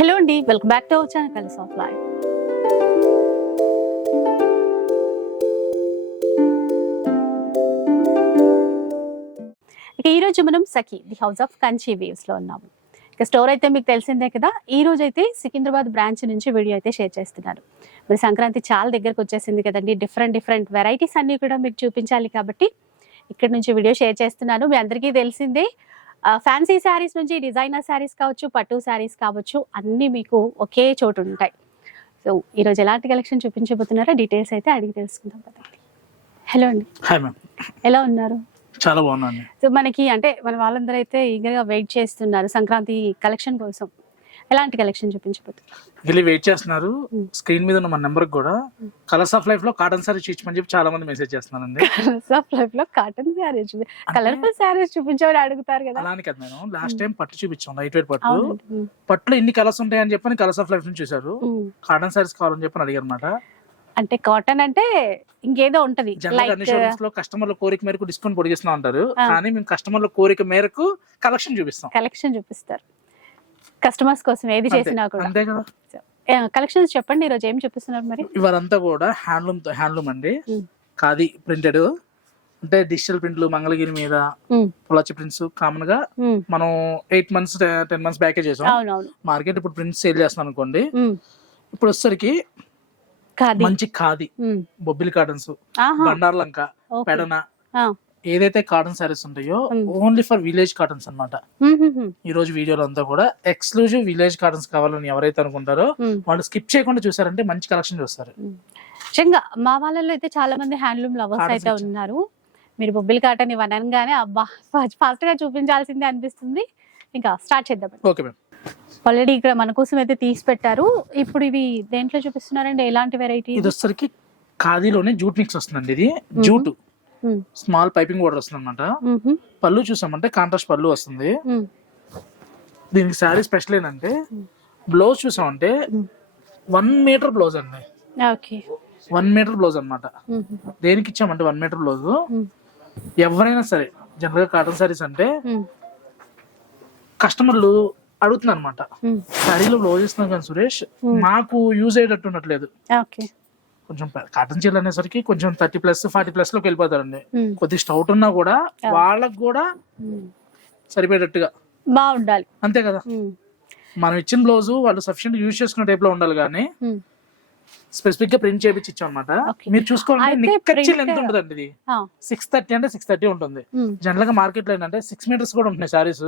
Hello అండి, welcome back to our channel colours of life. ఇక ఈరోజు మనం Sakhi the house of Kanchi waves లో ఉన్నాము. ఇక స్టోర్ అయితే మీకు తెలిసిందే కదా. ఈ రోజు అయితే సికింద్రాబాద్ బ్రాంచ్ నుంచి వీడియో అయితే షేర్ చేస్తున్నారు. మరి సంక్రాంతి చాలా దగ్గరకు వచ్చేసింది కదండి. డిఫరెంట్ వెరైటీస్ అన్ని కూడా మీకు చూపించాలి కాబట్టి ఇక్కడ నుంచి వీడియో షేర్ చేస్తున్నాను. మీ అందరికీ తెలిసిందే, ఫ్యాన్సీ శారీస్ నుంచి డిజైనర్ శారీస్ కావచ్చు, పట్టు శారీస్ కావచ్చు, అన్నీ మీకు ఒకే చోటు ఉంటాయి. సో ఈరోజు ఎలాంటి కలెక్షన్ చూపించబోతున్నారో డీటెయిల్స్ అయితే అడిగి తెలుసుకుందాం కదండి. హలో అండి. హాయ్ మ్యామ్, ఎలా ఉన్నారు? చాలా బాగున్నాను. సో మనకి అంటే మన వాళ్ళందరూ అయితే ఈగర్గా వెయిట్ చేస్తున్నారు సంక్రాంతి కలెక్షన్ కోసం. ఎలాంటి కలెక్షన్ చూపించబోతున్నారు? వెళ్ళి వెయిట్ చేస్తున్నారు. స్క్రీన్ మీద ఉన్న మన నెంబర్ కూడా కలర్స్ ఆఫ్ లైఫ్ లో కాటన్ సారీ చూపించమని చెప్పి చాలా మంది మెసేజ్ చేస్తున్నారండి. కలర్స్ ఆఫ్ లైఫ్ లో కాటన్ శారీస్, కలర్ఫుల్ శారీస్ చూపించమని అడుగుతారు కదా. అలానే కదా మేడం, లాస్ట్ టైం పట్టు చూపించాం, లైట్ వెయిట్ పట్టు. పట్టులో ఇన్ని కలర్స్ ఉంటాయని చెప్పని కలర్స్ ఆఫ్ లైఫ్ నుంచి చూసారు. కాటన్ సారీస్ కావాలని చెప్పని అడిగారు అనమాట. అంటే కాటన్ అంటే ఇంకేదో ఉంటది. కస్టమర్ల కోరిక మేరకు డిస్కౌంట్ పొడిగిస్తున్నా ఉంటారు, కానీ మేము కస్టమర్ల కోరిక మేరకు కలెక్షన్ చూపిస్తారు. కస్టమర్స్ కోసం ఏది చేసినా కూడా అంతే కదా. కలెక్షన్స్ చెప్పండి, ఈరోజు ఏం చూపిస్తున్నారు మరి? ఇవాళంతా కూడా హ్యాండ్లూమ్ అండి. ఖాదీ ప్రింటెడ్ అంటే డిజిటల్ ప్రింట్లు, మంగళగిరి మీద పొలాచి ప్రింట్స్. కామన్ గా మనం 8 months 10 months బ్యాకే చేసాం. మార్కెట్ ఇప్పుడు ప్రింట్స్ సేల్ చేస్తాం అనుకోండి. ఇప్పుడు వచ్చేసరికి మంచి ఖాదీ బొబ్బిలి కాటన్స్, బండార్లంక, పెడన, ఏదైతే కాటన్ సారీస్ ఉంటాయో ఓన్లీ ఫర్ విలేజ్ కాటన్స్ అన్నమాట. ఈ రోజు వీడియోలో అంతా కూడా ఎక్స్క్లూజివ్ విలేజ్ కాటన్స్ కావాలని ఎవరైతే అనుకుంటారో వాళ్ళు స్కిప్ చేయకుండా చూసారంటే మంచి కలెక్షన్ చూస్తారు. నిజంగా మా వాళ్ళలో అయితే చాలా మంది హ్యాండ్లూమ్ లవర్స్ అయితే ఉన్నారు. మీరు బొబ్బిలి కాటన్ ఇవనగానే అబ్బా ఫాస్ట్ గా చూపించాల్సిందే అనిపిస్తుంది. ఇంకా స్టార్ట్ చేద్దాం. Okay ma'am. ఆల్రెడీ ఇక్కడ మన కోసం అయితే తీసి పెట్టారు. ఇప్పుడు ఇవి దేంట్లో చూపిస్తున్నారండి? ఎలాంటి వెరైటీ? ఇది వచ్చరికి ఖాదీలోనే జూట్ మిక్స్ వస్తుందండి. ఇది జూట్ స్మాల్ పైపింగ్ బోర్డర్ వస్తుంది అనమాట. పళ్ళు చూసామంటే కాంట్రాస్ట్ పళ్ళు వస్తుంది. దీనికి శారీ స్పెషల్ ఏంటంటే బ్లౌజ్ చూసామంటే 1 meter బ్లౌజ్ అండి. 1 meter బ్లౌజ్ అనమాట. దేనికి ఇచ్చామంటే 1 meter బ్లౌజ్ ఎవరైనా సరే జనరల్ గా కాటన్ శారీస్ అంటే కస్టమర్లు అడుగుతున్నారు అనమాట, శారీలో బ్లౌజ్ ఇస్తున్నాం కానీ సురేష్ మాకు యూజ్ అయ్యేటట్టు ఉండట్లేదు. కొంచెం కాటన్ చీరలు అనేసరికి కొంచెం 30+ 40+ లోకి వెళ్ళిపోతారండి. కొద్ది స్టౌట్ ఉన్నా కూడా వాళ్ళకు కూడా సరిపోయేటట్టుగా బాగుండాలి. అంతే కదా. మనం ఇచ్చిన బ్లౌజ్ వాళ్ళు సఫిషియెంట్ యూజ్ చేసుకునే టైప్ లో ఉండాలి, కానీ స్పెసిఫిక్ గా ప్రింట్ చేయించి ఇచ్చాం అనమాట. మీరు చూసుకోవాలంటే నిక్కచ్చిల్ ఎంత ఉంటుందండి. ఇది 630 అంటే 630 ఉంటుంది. జనరల్ గా మార్కెట్ లో ఏంటంటే 6 meters కూడా ఉంటున్నాయి శారీస్.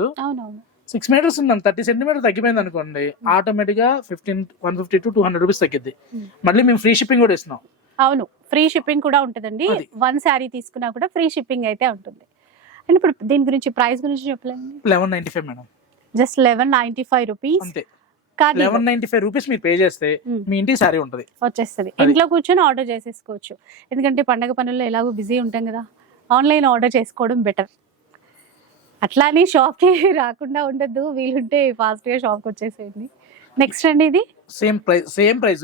6 meters ఉన్నాం, 30 centimeters తగ్గిపోయింది అనుకోండి, ఆటోమేటిక్ గా 150 to 200 రూపీస్ తగ్గిద్ది. మళ్ళీ మేము ఫ్రీ షిప్పింగ్ కూడా ఇస్తున్నాం. అవును, ఫ్రీ షిప్పింగ్ కూడా ఉంటుందండి. 1 శారీ తీసుకున్నా కూడా ఫ్రీ షిప్పింగ్ అయితే ఉంటుంది. అండ్ ఇప్పుడు దీని గురించి ప్రైస్ గురించి చెప్పలేదు. 1195 మేడం, జస్ట్ 1195 రూపీస్. అంతే. 1195 రూపీస్ మీరు పే చేస్తే మీ ఇంటికి శారీ ఉంటుంది, వచ్చేస్తుంది. ఇంట్లో కూర్చొని ఆర్డర్ చేసేసుకోవచ్చు. ఎందుకంటే పండగ పనుల్లో ఎలాగో బిజీ ఉంటాం కదా, ఆన్లైన్ ఆర్డర్ చేసుకోవడం బెటర్. అట్లా అని షాప్కి రాకుండా ఉండద్దు, వీలుంటే ఫాస్ట్ గా షాప్కి వచ్చేసేయండి. నెక్స్ట్ అండి, ఇది సేమ్ ప్రైస్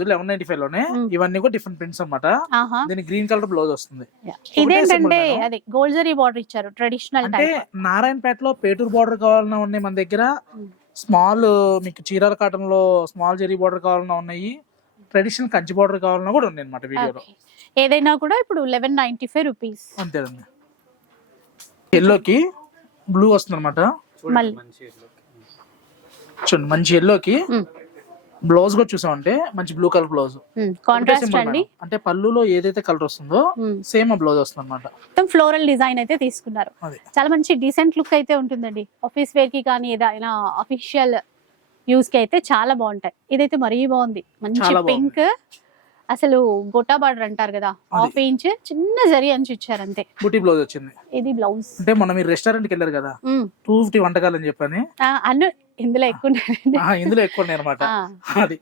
1195 లోనే. ఇవన్నీ కూడా డిఫరెంట్ ప్రింట్స్ అన్నమాట. దీనికి గ్రీన్ కలర్ బ్లౌజ్ వస్తుంది. ఇదేంటంటే అది గోల్డ్ జరీ బార్డర్ ఇచ్చారు, ట్రెడిషనల్ అంటే నారాయణపేటలో పేటూరు బార్డర్ కావాలన్నా ఉన్నాయి మన దగ్గర. స్మాల్ మీకు చీరాల కాటన్ లో స్మాల్ జరీ బార్డర్ కావాలన్నా ఉన్నాయి. ట్రెడిషనల్ కంచి బార్డర్ కావాలన్నా కూడా ఉన్నాయి అన్నమాట. వీడియోలో ఏదైనా కూడా ఇప్పుడు 1195 రూపీస్ అంతేనండి. ఎల్లోకి బ్లూ వస్తుంది అనమాట. చూడండి, మంచి ఎల్లోకి బ్లౌజ్ కూడా చూసామంటే మంచి బ్లూ కలర్ బ్లౌజ్. కాంట్రాస్ట్ అండి. అంటే పళ్ళులో ఏదైతే కలర్ వస్తుందో సేమ్ ఆ బ్లౌజ్ వస్తుంది అనమాట. మొత్తం ఫ్లోరల్ డిజైన్ అయితే తీసుకున్నారు. చాలా మంచి డీసెంట్ లుక్ అయితే ఉంటుందండి. ఆఫీస్ వేర్ కి కానీ ఏదైనా అఫీషియల్ యూస్ కి అయితే చాలా బాగుంటాయి. ఇదైతే మరీ బాగుంది, మంచి పింక్. అసలు గోటా బార్డర్ అంటారు కదా, 1/2 inch చిన్న జరీ అంచు ఇచ్చారు అంతే. బూటీ బ్లౌజ్ వచ్చింది. ఇది బ్లౌజ్. అంటే మనం మీరు రెస్టారెంట్ కి వెళ్ళారు కదా, 250 వంటకాలు అని చెప్పని అన్ని ఇందులో ఎక్కువ ఉన్నాయి అనమాట. అది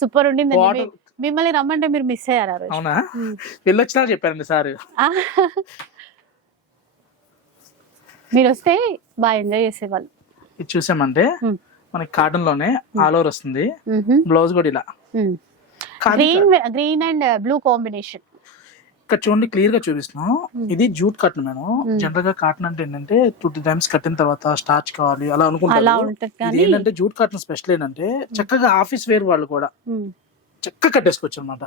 సూపర్ ఉండింది. మిమ్మల్ని రమ్మంటే మీరు మిస్ అయ్యారు. అవునా? వెళ్ళొచ్చినా చెప్పారండి సార్. మీరు వస్తే బాగా ఎంజాయ్ చేసేవాళ్ళు. ఇది చూసామంటే మనకి కాటన్ లోనే ఆల్ ఓవర్ వస్తుంది. బ్లౌజ్ కూడా ఇలా గ్రీన్ అండ్ బ్లూ కాంబినేషన్. ఇక్కడ చూడండి క్లియర్ గా చూపిస్తున్నాం. ఇది జూట్ కాటన్ మేడం. జనరల్ గా కాటన్ అంటే ఏంటంటే 2 times కట్టిన తర్వాత స్టార్చ్ కావాలి అలా అలా అనుకుంటారు. ఉంటది ఇది కానీ ఏంటంటే జూట్ కాటన్ స్పెషల్ ఏంటంటే చక్కగా ఆఫీస్ వేర్ వాళ్ళు కూడా చక్కగా కట్టేసుకోవచ్చు అనమాట.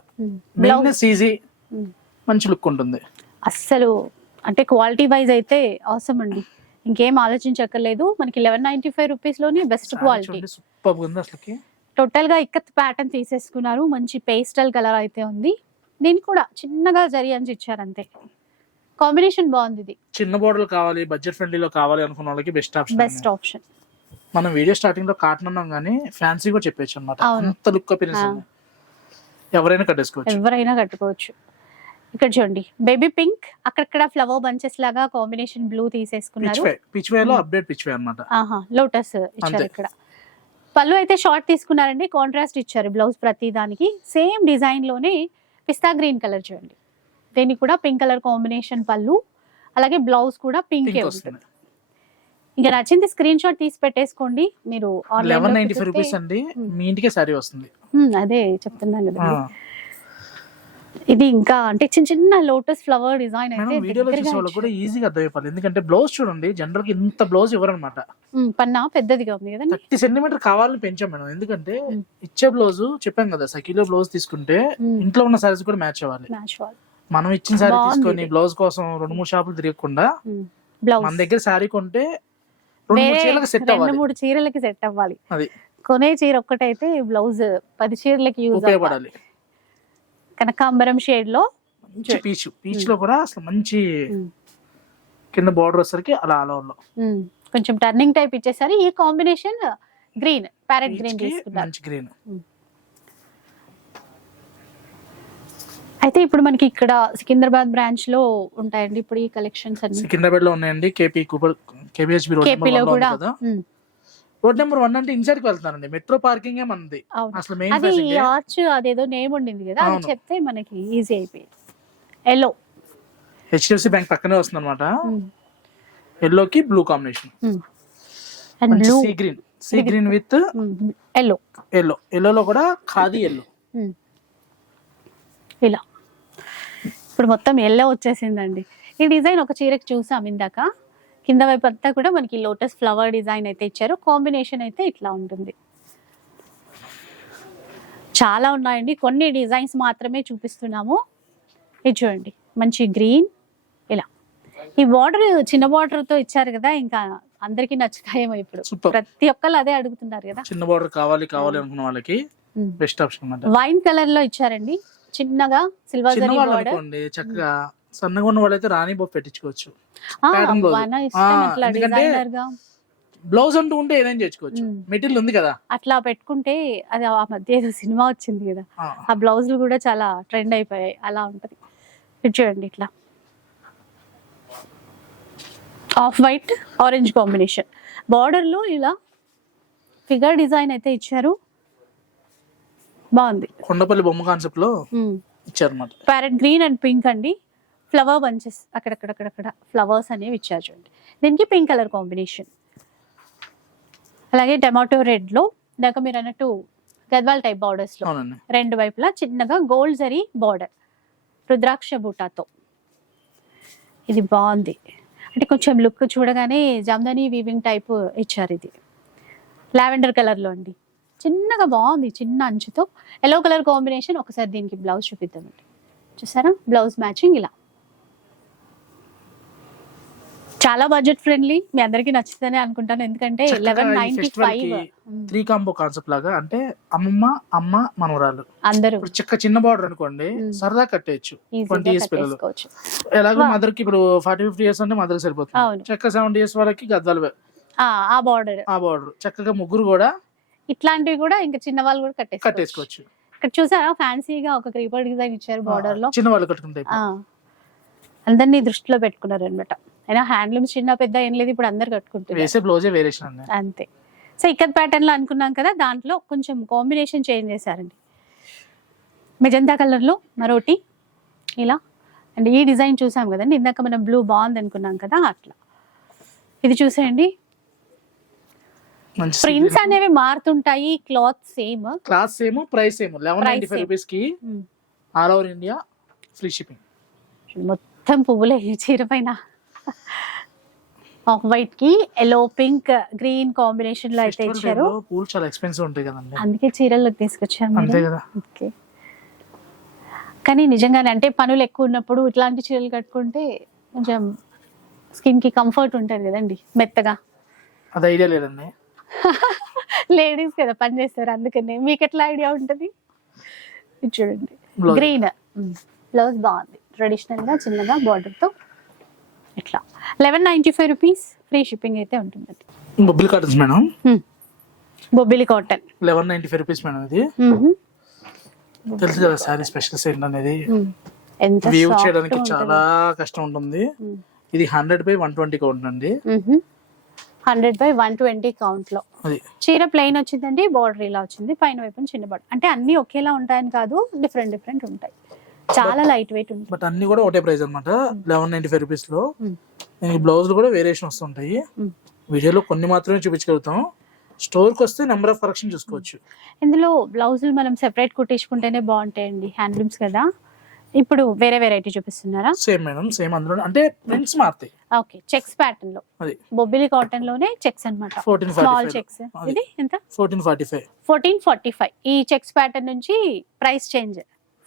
మెయిన్నెస్ ఈజీ, మంచి లుక్ ఉంటుంది. అస్సలు అంటే క్వాలిటీ వైజ్ అయితే అవసరం అండి, ఇంకేం ఆలోచించక్కర్లేదు. మనకి 1195 రూపీస్ లోనే బెస్ట్ క్వాలిటీ. సూపర్ ఉంది అసలుకి. టోటల్ గా ఇక్కత్ ప్యాటర్న్ తీసేసుకున్నారు. మంచి పేస్టల్ కలర్ అయితే ఉంది. దీనికి కూడా చిన్నగా జరి అని ఇచ్చారు అంతే. కాంబినేషన్ బాగుంది. ఇది చిన్న బోర్డర్లు కావాలి, బడ్జెట్ ఫ్రెండ్లీలో కావాలి అనుకున్న వాళ్ళకి బెస్ట్ ఆప్షన్. Best option. మనం వీడియో స్టార్టింగ్ లో కాటన్ అన్నాం కానీ ఫ్యాన్సీ కూడా చెప్పొచ్చు అనమాట. అంత లుక్ అపిరెన్స్ ఉంది. ఎవరైనా కట్టేసుకోవచ్చు, ఎవరైనా కట్టుకోవచ్చు. ఇక్కడ చూడండి బేబీ పింక్, అక్కడక్కడ ఫ్లవర్ బంచెస్ లాగా కాంబినేషన్ బ్లూ తీసేసుకున్నారు. పిచ్ వే లో అప్డేట్ పిచ్ వే అన్నమాట. లోటస్ ఇచ్చారు ఇక్కడ. పళ్ళు అయితే షార్ట్ తీసుకున్నారండి, కాంట్రాస్ట్ ఇచ్చారు బ్లౌజ్ ప్రతి దానికి. సేమ్ డిజైన్ లోనే పిస్తా గ్రీన్ కలర్ చూడండి, దీనికి కూడా పింక్ కలర్ కాంబినేషన్ పళ్ళు, అలాగే బ్లౌజ్ కూడా పింక్. ఇంకా నచ్చింది స్క్రీన్ షాట్ తీసి పెట్టేసుకోండి. మీరు 1195 రూపీస్ అండి, మీ ఇంటికే సారీ వస్తుంది. అదే చెప్తున్నాను కదా. ఇది ఇంకా అంటే చిన్న చిన్న లోటస్ ఫ్లవర్ డిజైన్ అయితే వీడియోలో చూసే వాళ్ళకి కూడా ఈజీగా అర్థమైపోవాలి. ఎందుకంటే బ్లౌజ్ చూడండి, జనరల్ గా ఇంత బ్లౌజ్ ఇవ్వరనమాట. పన్నా పెద్దదిగా ఉంది కదా, 30 సెంటీమీటర్ కావాలని పెంచాం మేడం. ఎందుకంటే ఇచ్చే బ్లౌజ్ చెప్పాం కదా, సఖీలో బ్లౌజ్ తీసుకుంటే ఇంట్లో ఉన్న సారీస్ కూడా మ్యాచ్ అవ్వాలి. మనం ఇచ్చిన సారీ తీసుకొని బ్లౌజ్ కోసం 2-3 షాపులు తిరగకుండా మన దగ్గర సారీ కొంటే 2-3 చీరలకు సెట్ అవ్వాలి. 2-3 చీరలకి సెట్ అవ్వాలి. అది కొనే చీర ఒక్కటైతే బ్లౌజ్ 10 చీరలకి యూజ్ ఉపయోగపడాలి. కనకాంబరం షేడ్ లో పీచ్ లో కూడా అసలు మంచి కింద బార్డర్ వచ్చేసరికి అలా అలవల్లో కొంచెం టర్నింగ్ టైప్ ఇచ్చేసరి. ఈ కాంబినేషన్ గ్రీన్, ప్యారెట్ గ్రీన్ తీసుకున్నారు. మంచి గ్రీన్. అయితే ఇప్పుడు మనకి ఇక్కడ సికింద్రాబాద్ బ్రాంచ్ లో ఉంటాయండి ఇప్పుడు ఈ కలెక్షన్స్ అన్ని. సికింద్రాబాద్ లో ఉన్నాయండి. కేపీహెచ్బి రోడ్ నెంబర్ 1 కదా. రోడ్ నెంబర్ 1 అంటే ఇన్సైడ్ కి వెళ్తానండి. మెట్రో పార్కింగ్ మంది. అసలు మెయిన్ అది ఆర్చ్ అదేదో నేమ్ ఉండింది కదా, అది చెప్తే మనకి ఈజీ అయిపోయింది. ఎల్లో హెచ్డిఎఫ్సి బ్యాంక్ పక్కనే వస్తుంది అనమాట. ఎల్లో కి blue combination and blue sea green with yellow. ఎల్లోలో కూడా ఖాదీ ఎల్లో. ఇలా ఇప్పుడు మొత్తం ఎల్లో వచ్చేసిందండి. ఈ డిజైన్ ఒక చీరకి చూసాం ఇందాక. కింద వైపు అంతా కూడా మనకి లోటస్ ఫ్లవర్ డిజైన్ అయితే ఇచ్చారు. కాంబినేషన్ అయితే ఇట్లా ఉంటుంది. చాలా ఉన్నాయండి, కొన్ని డిజైన్స్ మాత్రమే చూపిస్తున్నాము. ఇది చూడండి మంచి గ్రీన్. ఇలా ఈ బార్డర్ చిన్న బార్డర్ తో ఇచ్చారు కదా, ఇంకా అందరికి నచ్చుతాయేమో. ఇప్పుడు ప్రతి ఒక్కళ్ళు అదే అడుగుతున్నారు కదా, చిన్న బార్డర్ కావాలి అనుకున్న వాళ్ళకి బెస్ట్ ఆప్షన్. వైన్ కలర్ లో ఇచ్చారండి, చిన్నగా సిల్వర్ జరీ బార్డర్. చక్కగా సన్నగా ఉన్న వాళ్ళైతే రాణి బాబు పెట్టించుకోవచ్చు. బ్లౌజ్ అంటూ ఉంటే ఏదైనా చేసుకోవచ్చు, మెటీరియల్ ఉంది కదా. అట్లా పెట్టుకుంటే అది ఆ మధ్య ఏదో సినిమా వచ్చింది కదా, ఆ బ్లౌజులు కూడా చాలా ట్రెండ్ అయిపోయాయి. అలా ఉంటది. చూడండి ఇట్లా off white orange combination border లో ఇలా ఫిగర్ డిజైన్ అయితే ఇచ్చారు. బాగుంది. కొండపల్లి బొమ్మ కాన్సెప్ట్ లో ఇచ్చారు అన్నమాట. ప్యారెట్ గ్రీన్ అండ్ పింక్ అండి. ఫ్లవర్ బంచెస్ అక్కడక్కడ ఫ్లవర్స్ అనేవి ఇచ్చారు చూడండి. దీనికి పింక్ కలర్ కాంబినేషన్, అలాగే టమాటో రెడ్ లో ఇందాక మీరు అన్నట్టు గద్వాల్ టైప్ బార్డర్స్ లో రెండు వైపులా చిన్నగా గోల్డ్ జరీ బార్డర్ రుద్రాక్ష బూటాతో. ఇది బాగుంది. అంటే కొంచెం లుక్ చూడగానే జామ్దాని వీవింగ్ టైప్ ఇచ్చారు. ఇది లావెండర్ కలర్ లో అండి, చిన్నగా బాగుంది. చిన్న అంచుతో ఎల్లో కలర్ కాంబినేషన్. ఒకసారి దీనికి బ్లౌజ్ చూపిద్దామండి. చూసారా బ్లౌజ్ మ్యాచింగ్ ఇలా. చాలా బడ్జెట్ ఫ్రెండ్లీ, మీ అందరికి నచ్చుతుందని అనుకుంటాను. ఎందుకంటే 1195 3 కాంబో కాన్సెప్ట్ లాగా. అంటే అమ్మ మనవరాలు అందరూ చిన్న బార్డర్ అనుకోండి, సరదా కట్టేయచ్చు. 20 years పిల్లలు ఎలాగో మదర్ కి ఇప్పుడు 40-50 years అంటే మదర్ సరిపోతుంది. చక్క 70 years వాళ్ళకి గద్దాలు ఆ బార్డర్ చక్కగా ముగ్గురు కూడా ఇట్లాంటివి కూడా ఇంకా చిన్న వాళ్ళు కూడా కట్టేసుకోవచ్చు. ఇక్కడ చూసారా ఫ్యాన్సీగా ఒక క్రీపర్ డిజైన్ ఇచ్చారు బార్డర్ లో. చిన్న వాళ్ళు కట్టుకుంటే అందరినీ దృష్టిలో పెట్టుకున్నారు అనమాట. అయినా హ్యాండ్లూమ్స్ చిన్న పెద్ద ఏం లేదు, ఇప్పుడు అందరు కట్టుకుంటారు అంతే. సో ఇక్కత్ ప్యాటర్న్ లో అనుకున్నాం కదా, దాంట్లో కొంచెం కాంబినేషన్ చేంజ్ చేశారండి. మెజంతా కలర్ లో మరోటి ఇలా. అండ్ ఈ డిజైన్ చూసాం కదండి ఇందాక మనం బ్లూ బాగుంది అనుకున్నాం కదా, అట్లా ఇది చూసేయండి. ప్రింట్స్ అనేవి మారుతుంటాయి, cloth same price same. 1195 rupees కి all over India free shipping. మొత్తం పువ్వులే ఈ చీర పైన. ఆఫ్ వైట్ కి ఎల్లో పింక్ గ్రీన్ కాంబినేషన్ లో అయితే Festival ఇచ్చారు. time లో పూలు చాలా ఎక్స్పెన్సివ్ ఉంటాయి కదండి. అందుకే చీరలు తీసుకొచ్చారు మీరు. అంతే కదా. ఓకే. కానీ నిజంగానే అంటే పనులు ఎక్కువ ఉన్నప్పుడు ఇట్లాంటి చీరలు కట్టుకుంటే కొంచెం స్కిన్ కి కంఫర్ట్ ఉంటుంది కదండి, మెత్తగా. అది ఐడియా లేదండి. లేడీస్ కదా పని చేస్తారు, అందుకనే. మీకు ఎట్లా ఐడియా ఉంటుంది? ఇది చూడండి, Blouse. గ్రీన్ బ్లౌజ్ బాగుంది, ట్రెడిషనల్ గా చిన్నగా బార్డర్ తో ఇట్లా. 1195 రూపీస్, ఫ్రీ షిప్పింగ్ అయితే ఉంటుందండి. Bobbili cottons madam, Bobbili cotton 1195 rupees madam. ఇది తెలుసు కదా శారీ స్పెషల్ సెట్ అనేది. ఎంత వీవ్ soft చేయడానికి ఉంటుంది. చాలా కష్టం ఉంటుంది. ఇది 100/120 కౌంట్ అండి. 100/120 కౌంట్ లో. అది చీర ప్లెయిన్ వచ్చిందండి, బార్డర్ ఇలా వచ్చింది, పైన వైపు చిన్న బార్డర్. అంటే అన్ని ఒకేలా ఉంటాయని కాదు, డిఫరెంట్ డిఫరెంట్ ఉంటాయి. చాలా లైట్ వెయిట్ ఉంటుంది. బట్ అన్ని కూడా ఒకటే ప్రైస్ అనమాట, 1195 రూపీస్ లో. బ్లౌజ్ కూడా వేరియేషన్ వస్తుంటాయి. వీడియోలో కొన్ని మాత్రమే చూపించగలుగుతాం. స్టోర్ కి వస్తే నెంబర్ ఆఫ్ కలెక్షన్ చూసుకోవచ్చు. ఇందులో బ్లౌజులు మనం సెపరేట్ కుట్టించుకుంటేనే బాగుంటాయండి, హ్యాండ్లూమ్స్ కదా. ఇప్పుడు వేరే వెరైటీ చూపిస్తున్నారా? సేమ్ మేడం, సేమ్ అందులో అంటే ప్రింట్స్ మారుతాయి. ఓకే, చెక్స్ ప్యాటర్న్ లో. అది బొబ్బిలి కాటన్ లోనే చెక్స్ అన్నమాట, 1445 స్మాల్ చెక్స్. ఇది ఎంత? 1445. 1445. ఈ చెక్స్ ప్యాటర్న్ నుంచి ప్రైస్ చేంజ్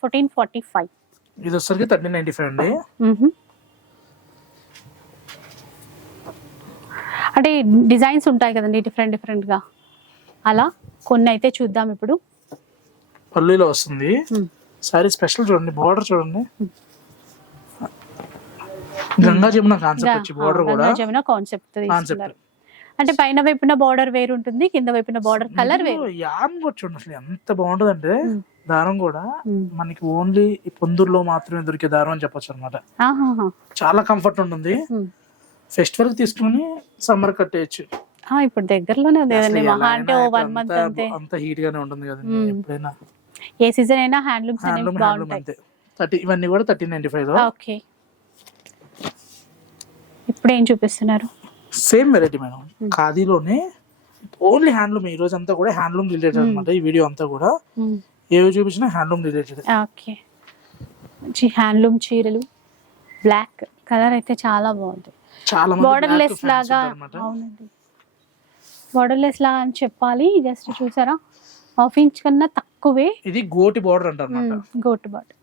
1445. ఇది వచ్చరికి 1395 అండి. అంటే డిజైన్స్ ఉంటాయి కదండి డిఫరెంట్ డిఫరెంట్ గా, అలా కొన్ని అయితే చూద్దాం ఇప్పుడు. పల్లులో వస్తుంది సారీ. స్పెషల్ చూడండి, బార్డర్ చూడండి, గంగా జమున కాన్సెప్ట్ వచ్చి బార్డర్ కూడా జమున కాన్సెప్ట్ కాన్సెప్ట్. అంటే పైన వైపున బార్డర్ వేరు ఉంటుంది, కింద వైపున బార్డర్ కలర్ వేరు. యాన్ కూడా చూడండి అసలు ఎంత బాగుంటది అంటే, దారం కూడా మనకి ఓన్లీ పొందూరులో మాత్రమే దొరికే దారం అని చెప్పొచ్చు అనమాట. చాలా కంఫర్ట్ ఉంటుంది. ఫెస్టివల్ కి తీసుకుని సమ్మర్ కట్టేయచ్చు. ఇప్పుడు దగ్గరలోనే ఉంది కదండి, మహా అంటే 1 month అంతే. అంత హీట్ గానే ఉంటుంది కదండి ఎప్పుడైనా. ఏ సీజన్ అయినా హ్యాండ్లూమ్స్ అనేవి బాగుంటాయి. అంతే. ఇవన్నీ కూడా 1395. ఓకే, ఇప్పుడు ఏం చూపిస్తున్నారు? సేమ్ వెరైటీ మేడం, ఖాదీలోనే ఓన్లీ హ్యాండ్లూమ్. ఈ రోజు అంతా కూడా హ్యాండ్లూమ్ రిలేటెడ్ అనమాట. ఈ వీడియో అంతా కూడా ఏవి చూపించినా హ్యాండ్లూమ్ రిలేటెడ్. ఓకే, మంచి హ్యాండ్లూమ్ చీరలు. బ్లాక్ కలర్ అయితే చాలా బాగుంది. చాలా బార్డర్ లెస్ లాగా. అవునండి, బార్డర్ లెస్ లాగా అని చెప్పాలి. జస్ట్ చూసారా, హాఫ్ ఇంచ్ కన్నా తక్కువే. ఇది గోటి బార్డర్ అంటారు, గోటు బార్డర్.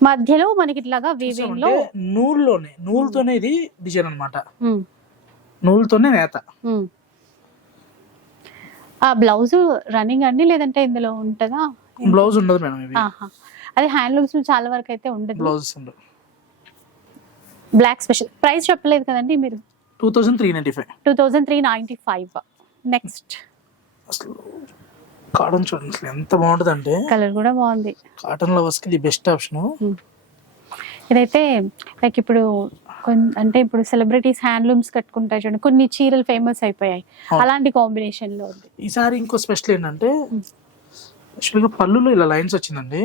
మధ్యలో మనకి ఇట్లాగా వీవింగ్ లో నూలుతోనే ఇది డిజైన్ అన్నమాట. నూలుతోనే నేత. ఆ బ్లౌజ్ రన్నింగ్ అండి, లేదంటే ఇందులో ఉంటదా? బ్లౌజ్ ఉండదు మేడం. ఇది అది హ్యాండ్లూమ్స్ చాలా వరకు అయితే ఉండదు, బ్లౌజ్ ఉండదు. Black special. ప్రైస్ చెప్పలేదు కదండి మీరు? 2395. 2395. నెక్స్ట్ అసలు కాటన్ చూడండి అసలు ఎంత బాగుంటుంది అంటే, కలర్ కూడా బాగుంది. కాటన్ లవర్స్ కి ఇది బెస్ట్ ఆప్షన్. ఇదైతే లైక్ ఇప్పుడు అంటే ఇప్పుడు సెలబ్రిటీస్ హ్యాండ్లూమ్స్ కట్టుకుంటాయి చూడండి, కొన్ని చీరలు ఫేమస్ అయిపోయాయి, అలాంటి కాంబినేషన్ లో ఉంది. ఈసారి ఇంకో స్పెషల్ ఏంటంటే, యాక్చువల్గా పళ్ళులో ఇలా లైన్స్ వచ్చిందండి.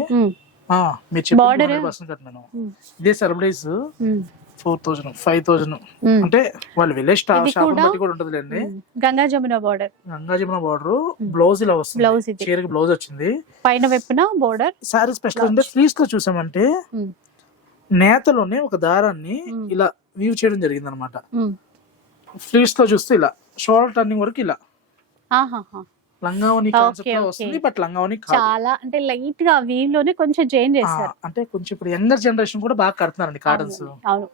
మీరు చెప్పిన ఇదే సెలబ్రిటీస్ 4000 5000 అంటే వాళ్ళు వెళ్ళే షాప్ బట్టి కూడా ఉంటదిలేండి. Ganga Jamuna border, Ganga Jamuna border. Blouse ఇలా వస్తుంది, బ్లౌజ్ చీరకి బ్లౌజ్ వచ్చింది, పైన వైపున బార్డర్. సారీ స్పెషల్ అంటే ఫ్లీస్ లో చూసామంటే నేతలోనే ఒక దారాన్ని ఇలా వీవ్ చేయడం జరిగింది అనమాట. ఫ్లీస్ లో చూస్తే ఇలా షోల్డర్ టర్నింగ్ వరకు ఇలా లంగావని కాన్సెప్ట్ లో వస్తుంది. బట్ లంగావని చాలా అంటే లైట్ గా వీవ్ లోనే కొంచెం చేంజ్ చేస్తారు. అంటే కొంచెం ఇప్పుడు యంగర్ జనరేషన్ కూడా బాగా కడుతున్నారండి కాటన్స్. అవును,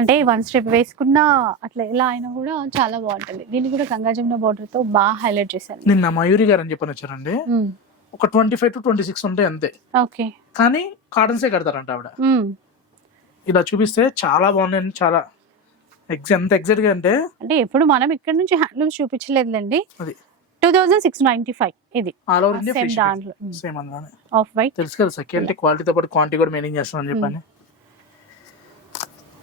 అంటే 1 స్టెప్ వేసుకున్నా అట్లా ఎలా అయినా కూడా చాలా బాగుంటుంది. దీన్ని కూడా గంగా జమున బార్డర్ తో బాగా హైలైట్ చేశారు. నిన్న మయూరి గారు అని చెప్పని వచ్చారండి. ఒక 25 to 26 ఉంటాయి అంతే. ఓకే, కానీ కాటన్సే కడతారంట ఆవిడ. ఇలా చూపిస్తే చాలా బాగున్నాయి. చాలా ఎంత ఎగ్జాక్ట్ గా అంటే ఎప్పుడు మనం ఇక్కడ నుంచి హ్యాండ్లూమ్స్ చూపించలేదులేండి. అది 2695. ఇది ఆల్ ఓవర్ ఇండియా సేమ్ దాంట్లో సేమ్ అందులోనే. ఆఫ్ వైట్ తెలుసు కదా సఖి అంటే క్వాలిటీతో పాటు క్వాంటిటీ కూడా మెయింటైన్ చేస్తామని చెప్పని.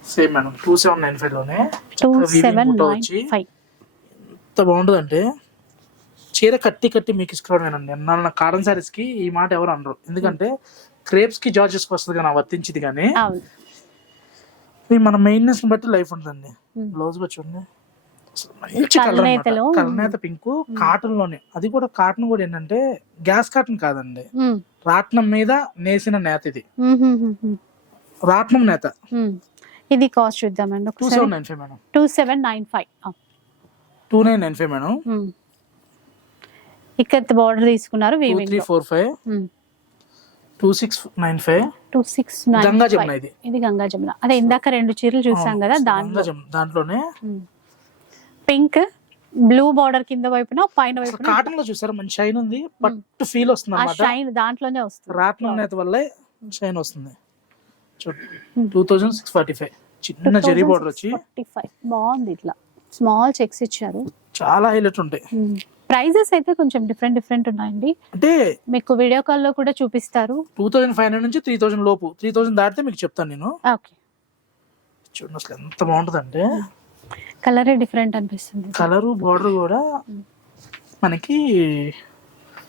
సేమ్ మేడం 2795 లోనే 2795. ఎంత బాగుంటుంది అంటే, చీర కట్టి కట్టి మీకు ఇసుకోవడమేనండి. నా కాటన్ సారీస్ కి ఈ మాట ఎవరు అనరు, ఎందుకంటే క్రేప్స్ కి జార్జెస్ కి వస్తుంది కానీ వర్తించింది. కానీ మన మెయింటెనెన్స్ బట్టి లైఫ్ ఉంటుందండి. బ్లౌజ్ కూడా చూడండి, మంచి కలర్, కలనేత పింక్ కాటన్ లోనే. అది కూడా కాటన్ కూడా ఏంటంటే గ్యాస్ కాటన్ కాదండి, రాట్నం మీద నేసిన నేత. ఇది రాట్నం నేత. ఇది కాస్ట్ చూద్దామండి ఒకసారి. 2795 మేడం. 2795. 2995 మేడం. ఇక్కడ బార్డర్ తీసుకున్నారు. 2345. 2695. 2695. గంగా జమున ఇది. ఇది గంగా జమున. అదే ఇందాక 2 చీరలు చూసాం కదా దాంట్లోనే పింక్ బ్లూ బార్డర్ కింద వైపున పైన వైపున కాటన్ లో చూసారా మంచి షైన్ ఉంది, పట్టు ఫీల్ వస్తుంది అన్నమాట. షైన్ దాంట్లోనే వస్తుంది. రాట్నం నేత వల్ల షైన్ వస్తుంది. 2645 చిన్న జరీ బార్డర్ వచ్చి 45 బాగుంది. ఇట్లా స్మాల్ చెక్స్ ఇచ్చారు, చాలా హైలైట్ ఉంటాయి. ప్రైజెస్ అయితే కొంచెం డిఫరెంట్ ఉన్నాయండి. అంటే మీకు వీడియో కాల్ లో కూడా చూపిస్తారు. 2500 నుంచి 3000 లోపు. 3000 దాటితే మీకు చెప్తాను నేను. ఓకే, చూడండి అసలు ఎంత బాగుంటుంది అంటే కలరే డిఫరెంట్ అనిపిస్తుంది. కలరు బార్డర్ కూడా మనకి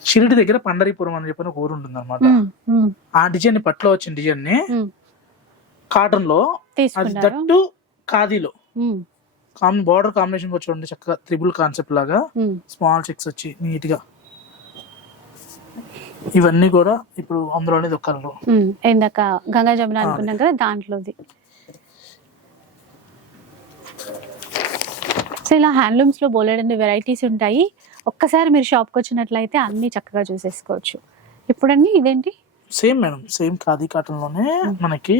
షిరిడి దగ్గర పండరీపురం అని చెప్పిన ఒక ఊరు ఉంటుంది అనమాట. ఆ డిజైన్ పట్లో వచ్చిన డిజైన్ ని కాటన్ లో, అది దట్టు ఖాదీలో బార్డర్ కాంబినేషన్ కూడా చూడండి చక్కగా త్రిబుల్ కాన్సెప్ట్ లాగా స్మాల్ చెక్స్ వచ్చి నీట్ గా. ఇవన్నీ కూడా ఇప్పుడు అందులోనే దొక్కలు. ఇందాక గంగా జమున అనుకున్నాం కదా దాంట్లోది. సో ఇలా హ్యాండ్లూమ్స్ లో బోలెడన్ని వెరైటీస్ ఉంటాయి. ఒక్కసారి మీరు షాప్కి వచ్చినట్లయితే అన్ని చక్కగా చూసేసుకోవచ్చు. ఇప్పుడండి ఇదేంటి? Same madam, same khadi cotton లోనే మనకి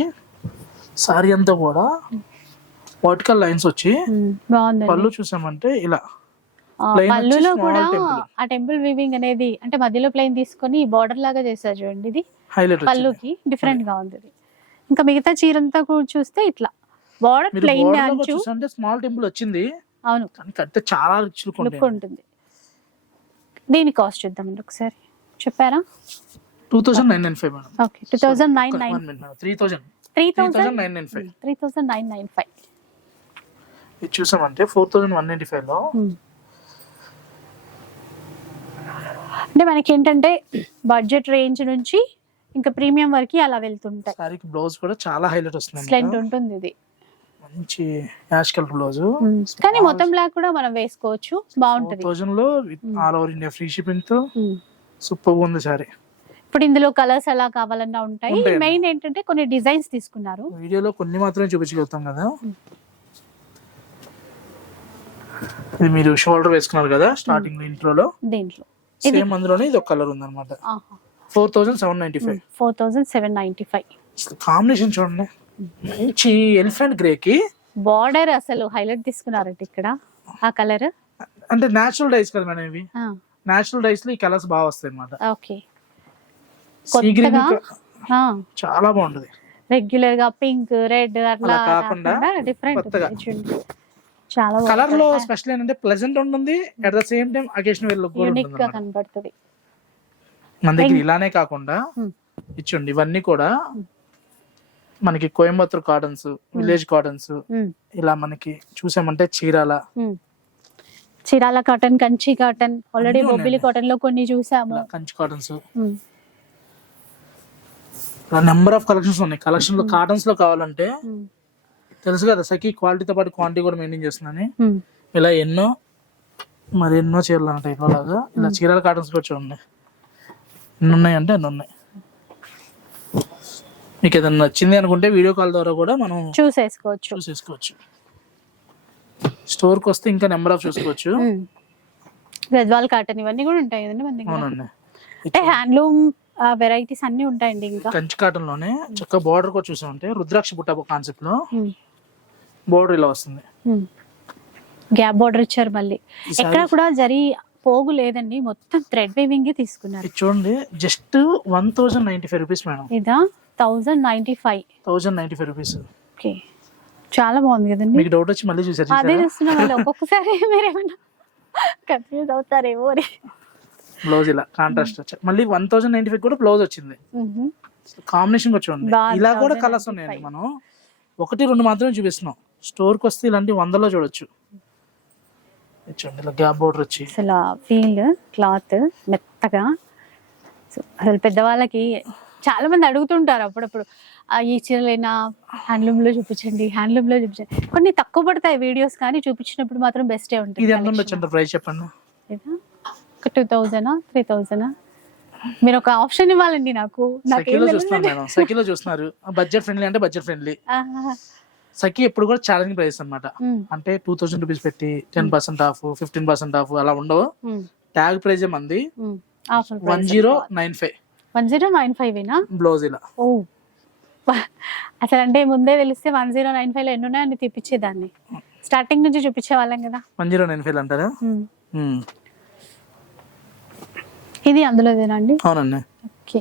సారీ అంతా కూడా వర్టికల్ లైన్స్ వచ్చి బాగుంది. పళ్ళు చూసామంటే ఇలా పళ్ళులో కూడా ఆ టెంపుల్ వీవింగ్ అనేది అంటే మధ్యలో ప్లెయిన్ తీసుకొని బార్డర్ లాగా చేశారు చూడండి. ఇది హైలైట్ పళ్ళుకి డిఫరెంట్ గా ఉంది. ఇంకా మిగతా చీరంతా కూడా చూస్తే ఇట్లా బార్డర్ ప్లెయిన్ అంటే స్మాల్ టెంపుల్ వచ్చింది. అవును, కడితే చాలా లుక్ ఉంటుంది. దీని కాస్ట్ చూద్దామండి ఒకసారి. చెప్పారా? 2995 మేడం. ఓకే, 2995. 3995. ఇది చూసామంటే 4195 లో. అంటే మనకి ఏంటంటే బడ్జెట్ రేంజ్ నుంచి ఇంకా ప్రీమియం వరకు అలా వెళ్తుంటాయి. సారీకి బ్లౌజ్ కూడా చాలా హైలైట్ వస్తుంది, స్లెంట్ ఉంటుంది. ఇది మంచి యాష్ కలర్ బ్లౌజ్, కానీ మొత్తం బ్లాక్ కూడా మనం వేసుకోవచ్చు, బాగుంటది. 4000 లో all over India free shipping తో సూపర్ ఉంది సారీ. ఇప్పుడు ఇందులో కలర్స్ ఎలా కావాలన్నా ఉంటాయి. మెయిన్ ఏంటంటే కొన్ని డిజైన్స్ తీసుకున్నారు. వీడియోలో కొన్ని మాత్రమే చూపించగలుగుతాం కదా. ఇది మీరు షోల్డర్ వేసుకున్నారు కదా స్టార్టింగ్ ఇంట్రోలో, దీంట్లో సేమ్ అందులోనే ఇది ఒక కలర్ ఉంది అనమాట. 4795. 4795. కాంబినేషన్ చూడండి, మంచి ఎలిఫెంట్ గ్రే కి బార్డర్ అసలు హైలైట్ తీసుకున్నారంట ఇక్కడ. ఆ కలర్ అంటే నేచురల్ డైస్ కదా మేడం, ఇవి నేచురల్ డైస్ లో ఈ కలర్స్ బాగా వస్తాయి అన్నమాట. ఓకే, చాలా బాగుంటది. రెగ్యులర్ గా పింక్ రెడ్ అట్లా కాకుండా డిఫరెంట్ చాలా కలర్ లో స్పెషల్ ఏంటంటే ప్లెజెంట్ ఉంటుంది, at the same time occasion wear look unique గా కనబడుతుంది. మన దగ్గర ఇలానే కాకుండా ఇచ్చండి ఇవన్నీ కూడా మనకి కోయంబత్తూర్ కాటన్స్, విలేజ్ కాటన్స్, ఇలా మనకి చూసామంటే Chirala cotton, Kanchi cotton, already Bobbili cotton లో కొన్ని చూసాము. Kanchi cottons number of collections ఉన్నాయి. కలెక్షన్ లో కాటన్స్ లో కావాలంటే తెలుసు కదా సఖి క్వాలిటీతో పాటు క్వాంటిటీ కూడా మెయింటైన్ చేస్తుందని. ఇలా ఎన్నో చీరలు అన్న టైప్ లాగా ఇలా చీరాల కాటన్స్ కూడా చూడండి ఎన్ని ఉన్నాయి అంటే అన్ని ఉన్నాయి. మీకు ఏదైనా నచ్చింది అనుకుంటే వీడియో కాల్ ద్వారా కూడా మనం చూసేసుకోవచ్చు. స్టోర్ కి వస్తే ఇంకా నెంబర్ ఆఫ్ చూసుకోవచ్చు. గద్వాల్ కాటన్ ఇవన్నీ కూడా ఉంటాయి కదండి మన దగ్గర. అవునండి, అంటే హ్యాండ్లూమ్ వెరైటీస్ అన్ని ఉంటాయండి. ఇంకా కంచి కాటన్ లోనే చక్కగా బార్డర్ కూడా చూసామంటే రుద్రాక్ష బుట్ట కాన్సెప్ట్ లో బార్డర్ ఇలా వస్తుంది. గ్యాప్ బార్డర్ ఇచ్చారు. మళ్ళీ ఎక్కడ కూడా జరీ పోగు లేదండి, మొత్తం థ్రెడ్ వీవింగ్ తీసుకున్నారు. చూడండి జస్ట్ 1095 రూపీస్ మేడం. ఇదా 1095 రూపీస్. ఓకే, చాలా బాగుంది కదండి. మీకు డౌట్ వచ్చి మళ్ళీ చూసారు? అదే చూస్తున్నా మళ్ళీ ఒక్కొక్కసారి మీరేమన్నా కన్ఫ్యూజ్ అవుతారేమో. బ్లౌజ్ ఇలా కాంట్రాస్ట్ మళ్ళీ 1095 కూడా బ్లౌజ్ వచ్చింది. కాంబినేషన్ కూడా చూడండి, ఇలా కూడా కలర్స్ ఉన్నాయండి. మనం 1-2 మాత్రమే చూపిస్తున్నాం. స్టోర్ కి వస్తే ఇలాంటి 100లో చూడొచ్చు. చూడండి ఇలా గ్యాప్ బోర్డర్ వచ్చి అసలు ఫీల్ క్లాత్ మెత్తగా. అసలు పెద్దవాళ్ళకి చాలా మంది అడుగుతుంటారు అప్పుడప్పుడు, ఈ చీరలైనా హ్యాండ్లూమ్ లో చూపించండి. కొన్ని తక్కువ పడతాయి వీడియోస్, కానీ చూపించినప్పుడు మాత్రం బెస్టే ఉంటుంది. ఇది ఎంత ఉండొచ్చు ప్రైస్ చెప్పండి? 2000, 3000 మీరు ఒక ఆప్షన్ ఇవ్వాలండి నాకు. సఖీలో చూస్తున్నారు మేడం, సఖీలో చూస్తున్నారు. బడ్జెట్ ఫ్రెండ్లీ అంటే బడ్జెట్ ఫ్రెండ్లీ. సఖీ ఎప్పుడు కూడా ఛాలెంజ్ ప్రైస్ అన్నమాట. అంటే 2000 రూపీస్ పెట్టి 10% ఆఫ్, 15% ఆఫ్ అలా ఉండవు. ట్యాగ్ ప్రైజ్ మంది 1095. 1095 బ్లౌజ్ ఇలా. ఓ అసలు అంటే ముందే తెలిస్తే 1095 లో ఎన్ని ఉన్నాయని తెప్పించేదాన్ని. స్టార్టింగ్ నుంచి చూపించే వాళ్ళం కదా. 1095 అంటారా? ఇది అందులోదేనా అండి? అవునండి. ఓకే,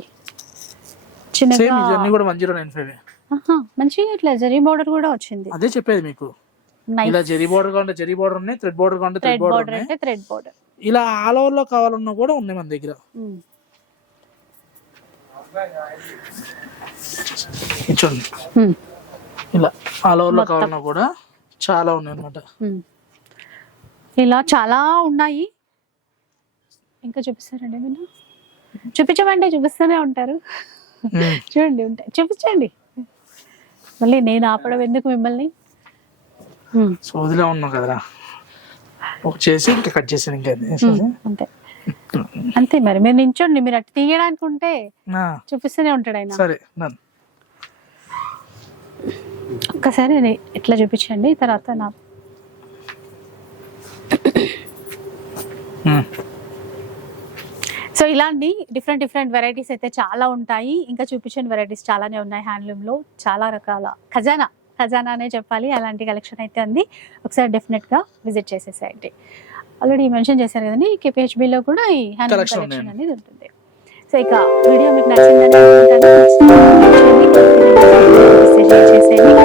చిన్నగా సేమ్ ఇవన్నీ కూడా 1095. మంచిగా ఇట్లా జరీ బోర్డర్ కూడా వచ్చింది. అదే చెప్పేది మీకు. ఇలా జరీ బోర్డర్ కావాలంటే జరీ బోర్డర్ ఉన్నాయి, థ్రెడ్ బోర్డర్ కావాలంటే థ్రెడ్ బోర్డర్ అంటే థ్రెడ్ బోర్డర్. ఇలా ఆల్ ఓవర్ లో కావాలన్నా కూడా ఉన్నాయి మన దగ్గర. చూడండి, ఇలా ఆల్ ఓవర్ లో కావాలన్నా కూడా చాలా ఉన్నాయి అన్నమాట. ఇలా చాలా ఉన్నాయి. ఇంకా చూపిస్తారండి మీరు? చూపించమంటే చూపిస్తూనే ఉంటారు. చూడండి ఉంటాయి, చూపించండి. మళ్ళీ నేను ఆపడం ఎందుకు మిమ్మల్ని? సోదిలో ఉన్నాం కదరా, ఒక చేసి ఇంకా కట్ చేసి ఇంకా అంతే అంతే. మరి మీరు నించోండి, మీరు అటు తీయడానికి ఉంటే చూపిస్తూనే ఉంటాడు ఆయన. సరే, ఒక్కసారి ఇట్లా చూపించండి, తర్వాత నా సో ఇలాంటి డిఫరెంట్ వెరైటీస్ అయితే చాలా ఉంటాయి. ఇంకా చూపించిన వెరైటీస్ చాలానే ఉన్నాయి. హ్యాండ్లూమ్ లో చాలా రకాల ఖజానా అనే చెప్పాలి. అలాంటి కలెక్షన్ అయితే ఉంది. ఒకసారి డెఫినెట్ గా విజిట్ చేసేసేయండి. ఆల్రెడీ మెన్షన్ చేశారు కదండి, KPHB లో కూడా ఈ హ్యాండ్లూమ్ కలెక్షన్ అనేది ఉంటుంది. సో ఇక వీడియో మీకు నచ్చిందని అనుకుంటాను. చేసేయండి.